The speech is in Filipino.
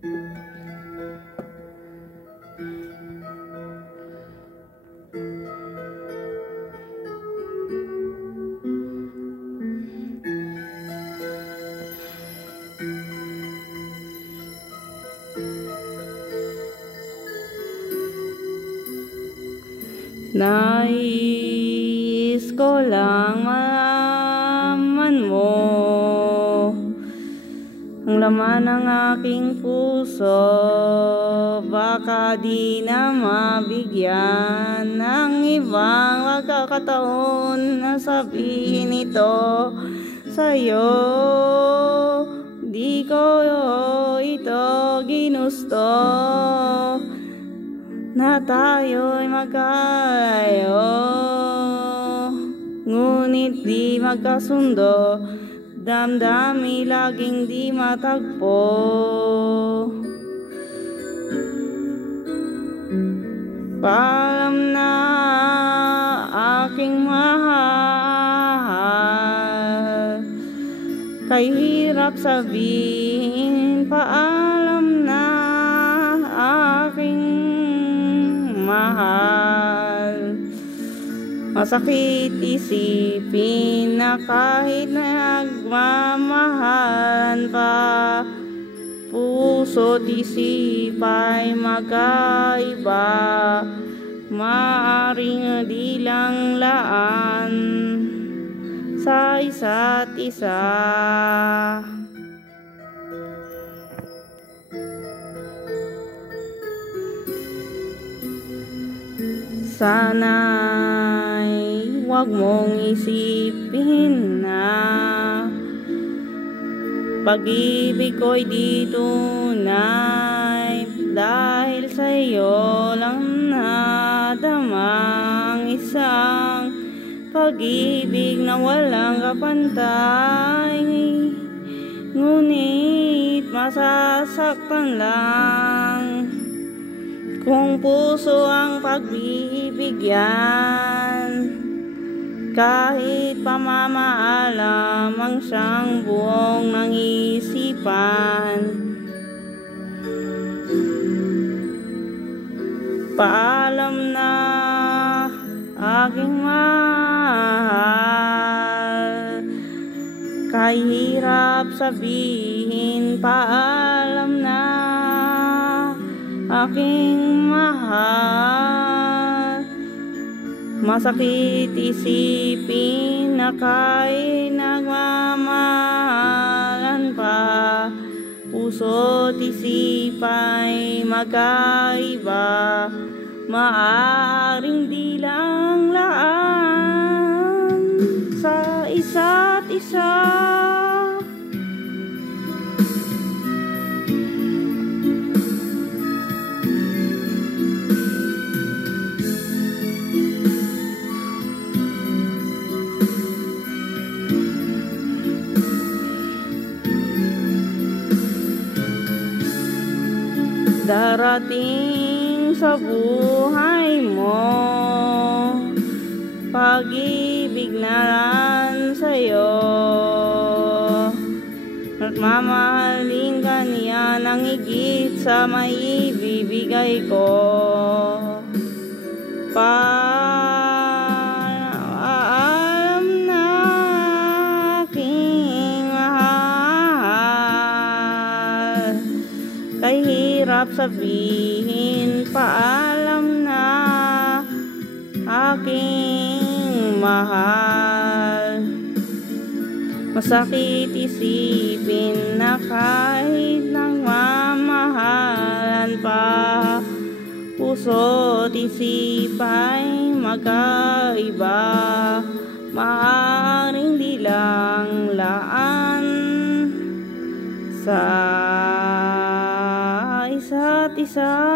Nais ko lang malaman mo ang laman ng aking puso. Baka di na mabigyan ng ibang pagkakataon na sabihin ito sa'yo. Di ko ito ginusto na tayo'y magkalayo, ngunit di magkasundo, damdami laging di matagpo. Paalam na aking mahal, kay hirap sabihin paalam na aking mahal. Masakit isipin na kahit nagmamahalan pa, puso't isip ay magkaiba. Maaring di lang laan sa isa't isa. Sana'y huwag mong isipin na pag-ibig ko'y di tunay, dahil sa'yo lang nadamang isang pag-ibig na walang kapantay. Ngunit masasaktan lang kung puso ang pagbibigyan, kahit pamamaalam ang siyang buong ng isipan. Paalam na aking mahal, kahit hirap sabihin paalam na aking mahal. Masakit isipin na kahit nagmamahalan pa, puso't isip ay magkaiba. Maaaring di lang laan sa isa't isa. Darating sa buhay mo pag-ibig na lang sa'yo, at mamahalin ka niya ng higit sa maibibigay ko. Paalam na aking mahal, kay hirap sabihin paalam na aking mahal. Masakit isipin na kahit nagmamahalan pa, puso't isip ay magkaiba. Maaaring di lang laan sa isa't isa.